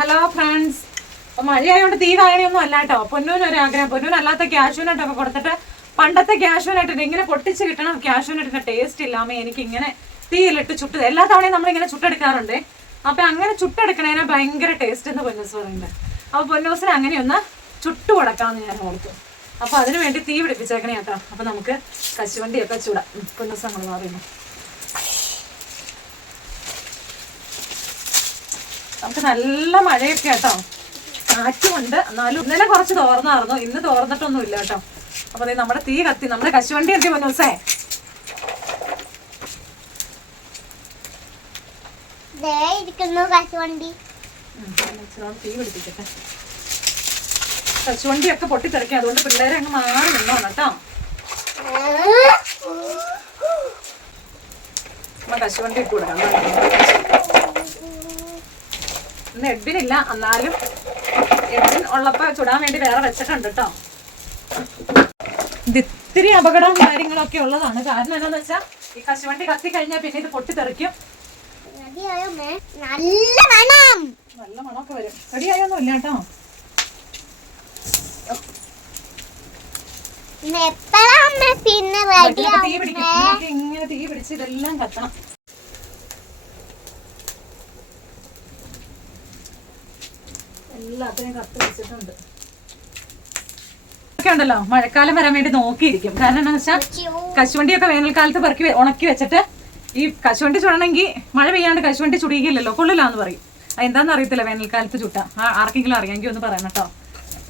Hello friends, മഴയായോണ്ട് തീ കായണിയൊന്നും അല്ല കേട്ടോ. പൊന്നൂനൊരാഗ്രഹം, പൊന്നൂനല്ലാത്ത ക്യാഷ്യൂനട്ടൊക്കെ കൊടുത്തിട്ട് പണ്ടത്തെ ക്യാഷ്യൂനട്ടിട്ട് ഇങ്ങനെ പൊട്ടിച്ച് കിട്ടണം. ക്യാഷ്യൂനട്ടിന്റെ ടേസ്റ്റ് ഇല്ലാമേ എനിക്ക് ഇങ്ങനെ തീയിലിട്ട് ചുട്ടത് എല്ലാ തവണയും നമ്മളിങ്ങനെ ചുട്ടെടുക്കാറുണ്ട്. അപ്പൊ അങ്ങനെ ചുട്ടെടുക്കണേനെ ഭയങ്കര ടേസ്റ്റ് എന്ന് പൊന്നൂസ് പറയുന്നത്. അപ്പൊ പൊന്നൂസിന് അങ്ങനെയൊന്ന് ചുട്ടു കൊടുക്കാമെന്ന് ഞാൻ ഓർത്തു. അപ്പൊ അതിനു വേണ്ടി തീ പിടിപ്പിച്ചേക്കണേ കേട്ടോ. അപ്പൊ നമുക്ക് കശുവണ്ടിയൊക്കെ ചൂടാം. പൊന്നൂസ് നമ്മൾ പറയുന്നു നമുക്ക് നല്ല മഴയൊക്കെ കേട്ടോ, കാറ്റുമുണ്ട്. എന്നാലും ഇന്നലെ കുറച്ച് തോർന്നായിരുന്നു, ഇന്ന് തോർന്നിട്ടൊന്നും ഇല്ല കേട്ടോ. അപ്പൊ നമ്മുടെ തീ കത്തി, നമ്മുടെ കശുവണ്ടി എത്തി പൊന്നൂസേ. തീ പിടിപ്പിക്കട്ടെ. കശുവണ്ടിയൊക്കെ പൊട്ടിത്തെറിക്കുക, അതുകൊണ്ട് പിള്ളേരെ അങ്ങ് മാറി നിന്നോണം കേട്ടോ. കശുവണ്ടി ഇട്ട് കൊടുക്കാം. ഇന്ന് എഡ്വിനില്ല, എന്നാലും എഡ്വിൻ ഉള്ളപ്പോ ചുടാൻ വേണ്ടി വേറെ വെച്ചിട്ടുണ്ട് കേട്ടോ. ഇത് ഇത്തിരി അപകടവും കാര്യങ്ങളൊക്കെ ഉള്ളതാണ്. കാരണം എന്താന്ന് വെച്ചാൽ ഈ കശുവണ്ടി കത്തി കഴിഞ്ഞാൽ പിന്നെ ഇത് പൊട്ടിത്തെറിക്കും. നല്ല മണമൊക്കെ വരും. റെഡിയായൊന്നും ഇല്ല കേട്ടോ. തീ പിടിക്കും, ഇങ്ങനെ തീ പിടിച്ച് ഇതെല്ലാം കത്തണം. എല്ലാത്തിനും കത്ത് വെച്ചിട്ടുണ്ട്. ഒക്കെ ഉണ്ടല്ലോ, മഴക്കാലം വരാൻ വേണ്ടി നോക്കിയിരിക്കും. കാരണം എന്താണെന്ന് വെച്ചാൽ കശുവണ്ടിയൊക്കെ വേനൽക്കാലത്ത് പെറുക്കി ഉണക്കി വെച്ചിട്ട് ഈ കശുവണ്ടി ചുടണമെങ്കിൽ മഴ പെയ്യാണ്ട് കശുവണ്ടി ചുടിയില്ലല്ലോ, കൊള്ളില്ലാന്ന് പറയും. എന്താണെന്ന് അറിയത്തില്ല വേനൽക്കാലത്ത് ചുട്ട. ആർക്കെങ്കിലും അറിയാമെങ്കിൽ ഒന്ന് പറയണം കേട്ടോ.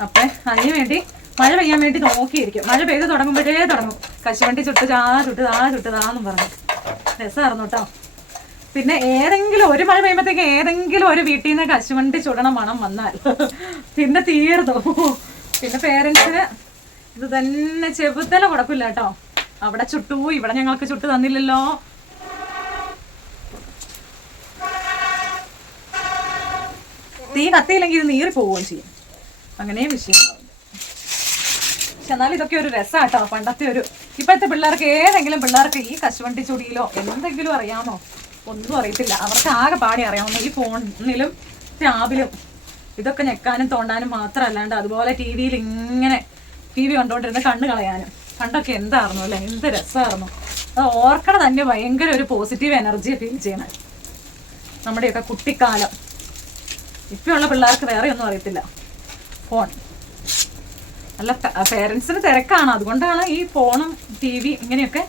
അപ്പൊ അതിന് വേണ്ടി മഴ പെയ്യാൻ വേണ്ടി നോക്കിയിരിക്കും. മഴ പെയ്ത് തുടങ്ങുമ്പോഴേ തുടങ്ങും കശുവണ്ടി ചുട്ടതാന്നും പറഞ്ഞു. രസമായിരുന്നു കേട്ടോ. പിന്നെ ഏതെങ്കിലും ഒരു മഴ പെയ്യുമ്പോഴത്തേക്ക് ഏതെങ്കിലും ഒരു വീട്ടിൽ നിന്ന് കശുവണ്ടി ചുടണം മണം വന്നാൽ പിന്നെ തീർന്നു. പിന്നെ പേരൻസിന് ഇത് തന്നെ ചെറുതല കുഴപ്പമില്ല കേട്ടോ. അവിടെ ചുട്ടു, ഇവിടെ ഞങ്ങൾക്ക് ചുട്ടു തന്നില്ലല്ലോ. തീ കത്തിയില്ലെങ്കിൽ ഇത് നീറി പോവുകയും ചെയ്യും. അങ്ങനെയും വിഷയം. പക്ഷെ എന്നാലും ഇതൊക്കെ ഒരു രസമാട്ടോ. പണ്ടത്തെ ഒരു ഇപ്പോഴത്തെ പിള്ളേർക്ക്, ഏതെങ്കിലും പിള്ളേർക്ക് ഈ കശുവണ്ടി ചുടിയിലോ എന്തെങ്കിലും അറിയാമോ? ഒന്നും അറിയത്തില്ല. അവർക്ക് ആകെ പാടി അറിയാവുന്ന ഈ ഫോണിലും ടാബിലും ഇതൊക്കെ ഞെക്കാനും തോണ്ടാനും മാത്രമല്ലാണ്ട് അതുപോലെ ടി വിയിൽ ഇങ്ങനെ ടി വി കണ്ടുകൊണ്ടിരുന്ന കണ്ണ് കളയാനും പണ്ടൊക്കെ എന്തായിരുന്നു അല്ലേ, എന്ത് രസമായിരുന്നു. അത് ഓർക്കണ തന്നെ ഭയങ്കര ഒരു പോസിറ്റീവ് എനർജിയെ ഫീൽ ചെയ്യണം. നമ്മുടെയൊക്കെ കുട്ടിക്കാലം. ഇപ്പോഴുള്ള പിള്ളേർക്ക് വേറെ ഒന്നും അറിയത്തില്ല. ഫോൺ അല്ല, പേരൻസിന് തിരക്കാണ്. അതുകൊണ്ടാണ് ഈ ഫോണും ടി വി ഇങ്ങനെയൊക്കെ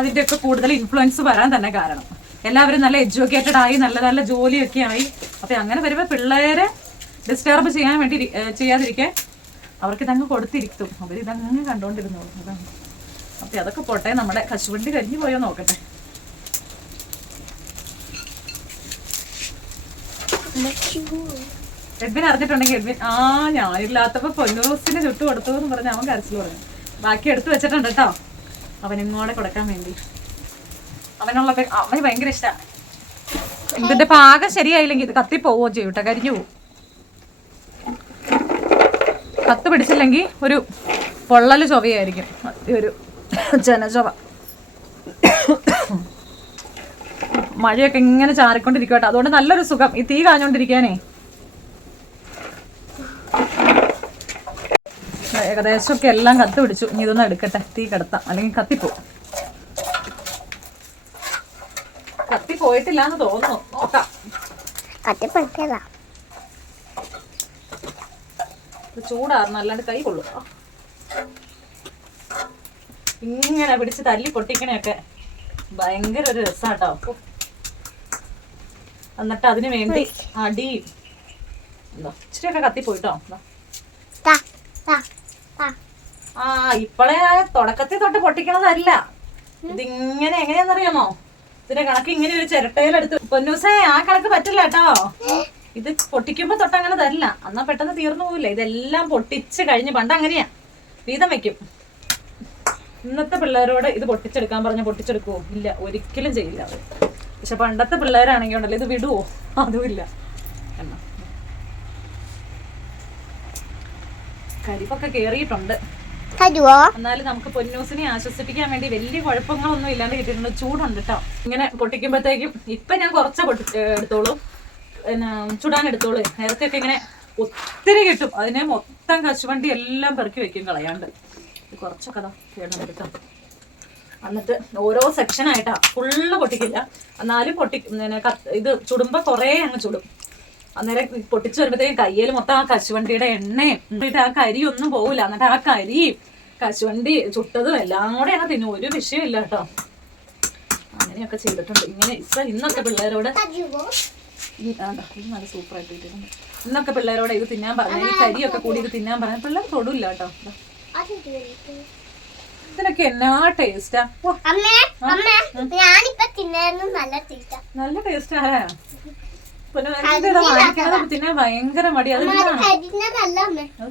അതിൻ്റെയൊക്കെ കൂടുതൽ ഇൻഫ്ലുവൻസ് വരാൻ തന്നെ കാരണം. എല്ലാവരും നല്ല എഡ്യൂക്കേറ്റഡ് ആയി, നല്ല നല്ല ജോലിയൊക്കെ ആയി. അപ്പം അങ്ങനെ വരുമ്പോൾ പിള്ളേരെ ഡിസ്റ്റർബ് ചെയ്യാതിരിക്കാൻ അവർക്ക് ഇതങ്ങ് കൊടുത്തിരിക്കും. അവരിതങ്ങ് കണ്ടുകൊണ്ടിരുന്നോളൂ. അതാണ്. അപ്പം അതൊക്കെ പോട്ടെ. നമ്മുടെ കശുവണ്ടി കരിഞ്ഞു പോയോ നോക്കട്ടെ. എഡ്വിൻ അറിഞ്ഞിട്ടുണ്ടെങ്കിൽ എഡ്വിൻ ഞാനില്ലാത്തപ്പോൾ പൊന്നൂസിന് ചുട്ടു കൊടുത്തു എന്ന് പറഞ്ഞ് അവൻ കരച്ചിൽ പറഞ്ഞു. ബാക്കി എടുത്തു വെച്ചിട്ടുണ്ട് കേട്ടോ, അവനിങ്ങോടെ കൊടുക്കാൻ വേണ്ടി. അവന് ഭയങ്കര ഇഷ്ടമാണ്. ഇതിന്റെ പാകം ശരിയായില്ലെങ്കിൽ ഇത് കത്തി പോവുകയും ചെയ്യും കേട്ടോ, കരിഞ്ഞു പോവും. കത്ത് പിടിച്ചില്ലെങ്കിൽ ഒരു പൊള്ളല് ചൊവയായിരിക്കും, ഒരു ജനചൊവ. മഴയൊക്കെ ഇങ്ങനെ ചാറിക്കൊണ്ടിരിക്കും കേട്ടോ. അതുകൊണ്ട് നല്ലൊരു സുഖം ഈ തീ കാഞ്ഞോണ്ടിരിക്കാനേ. ഏകദേശമൊക്കെ എല്ലാം കത്ത് പിടിച്ചു. ഇനി ഇതൊന്നും എടുക്കട്ടെ, തീ കിടത്താം, അല്ലെങ്കിൽ കത്തിപ്പോവും. കത്തി പോയിട്ടില്ല എന്ന് തോന്നുന്നു, നോക്കാം. ചൂടായിരുന്നു, അല്ലാണ്ട് കൈ കൊള്ളു. ഇങ്ങനെ പിടിച്ച് തല്ലി പൊട്ടിക്കണയൊക്കെ ഭയങ്കര ഒരു രസാട്ടോ. എന്നിട്ട് അതിന് വേണ്ടി അടിയും ഇച്ചിരിയൊക്കെ കത്തിപ്പോയിട്ടോ. ഇപ്പളെ തുടക്കത്തിൽ തൊട്ട് പൊട്ടിക്കണതല്ല. ഇതിങ്ങനെ എങ്ങനെയാന്നറിയാമോ? ഇതിന്റെ കണക്ക് ഇങ്ങനെ ഒരു ചിരട്ടയിലെടുത്ത് പൊന്നൂസേ, ആ കണക്ക് പറ്റില്ല കേട്ടോ. ഇത് പൊട്ടിക്കുമ്പോ തൊട്ട് അങ്ങനെ തരില്ല, എന്നാ പെട്ടെന്ന് തീർന്നു പോവില്ല. ഇതെല്ലാം പൊട്ടിച്ച് കഴിഞ്ഞ് പണ്ട് അങ്ങനെയാ വീതം വെക്കും. ഇന്നത്തെ പിള്ളേരോട് ഇത് പൊട്ടിച്ചെടുക്കാൻ പറഞ്ഞ പൊട്ടിച്ചെടുക്കുവോ? ഇല്ല, ഒരിക്കലും ചെയ്യില്ല അവർ. പക്ഷെ പണ്ടത്തെ പിള്ളേരാണെങ്കിൽ ഉണ്ടല്ലോ, ഇത് വിടുവോ? അതുമില്ല. എന്നാ കരിപ്പൊക്കെ കേറിയിട്ടുണ്ട്. എന്നാലും നമുക്ക് പൊന്നൂസിനെ ആശ്വസിപ്പിക്കാൻ വേണ്ടി വലിയ കുഴപ്പങ്ങളൊന്നും ഇല്ലാണ്ട് കിട്ടിയിട്ടുണ്ട്. ചൂടുണ്ട് കേട്ടോ. ഇങ്ങനെ പൊട്ടിക്കുമ്പോഴത്തേക്കും ഇപ്പൊ ഞാൻ കുറച്ച എടുത്തോളൂ. ചുടാൻ എടുത്തോളൂ. നേരത്തെ ഒക്കെ ഇങ്ങനെ ഒത്തിരി കിട്ടും. അതിനെ മൊത്തം കശുവണ്ടി എല്ലാം പെറുക്കി വെക്കും കളയാണ്ട്. കുറച്ചൊക്കെ അതാ കേടാൻ. എന്നിട്ട് ഓരോ സെക്ഷനായിട്ടാ, ഫുള്ള് പൊട്ടിക്കില്ല, എന്നാലും ഇത് ചുടുമ്പോ കുറേ അങ്ങ് ചുടും. അന്നേരം പൊട്ടിച്ചു വരുമ്പോഴത്തേക്കും കയ്യിൽ മൊത്തം ആ കശുവണ്ടിയുടെ എണ്ണയും, എന്നിട്ട് ആ കരി ഒന്നും പോകില്ല. എന്നിട്ട് ആ കരിയും കശുവണ്ടി ചുട്ടതും എല്ലാം കൂടെ അങ്ങ് തിന്നും, ഒരു വിഷയമില്ല കേട്ടോ. അങ്ങനെയൊക്കെ ചെയ്തിട്ടുണ്ട്. ഇന്നൊക്കെ പിള്ളേരോട് നല്ല സൂപ്പറായിട്ട് ഇട്ടിട്ടുണ്ട്. ഇന്നൊക്കെ പിള്ളേരോട് ഇത് തിന്നാൻ പറഞ്ഞ, ഈ കരിയൊക്കെ കൂടി ഇത് തിന്നാൻ പറഞ്ഞ പിള്ളേർ തൊടില്ല കേട്ടോ. ഇതിനൊക്കെ എന്നാ ടേസ്റ്റാ, നല്ല ടേസ്റ്റാ. പിന്നെ വാങ്ങിക്കുന്നത് തിന്നാൻ ഭയങ്കര മടി. അത്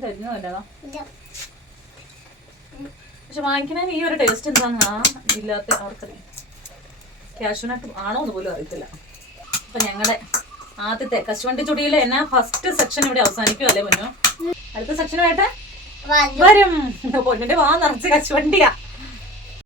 കരിഞ്ഞതല്ലതാ, പക്ഷെ വാങ്ങിക്കണേന് ഈ ഒരു ടേസ്റ്റ് എന്താന്നാ ഇല്ലാത്ത അവർക്കറിയാം. കാഷ്യൂനട്ട് ആണോ എന്ന് പോലും അറിയത്തില്ല. അപ്പൊ ഞങ്ങളുടെ ആദ്യത്തെ കശുവണ്ടി ചുടിയിലെ എന്നാ ഫസ്റ്റ് സെക്ഷൻ ഇവിടെ അവസാനിക്കും അല്ലേ പൊന്നു? അടുത്ത സെക്ഷനുമായിട്ട് വരും. പൊന്നിന്റെ വാ നിറച്ച് കശുവണ്ടിയാ.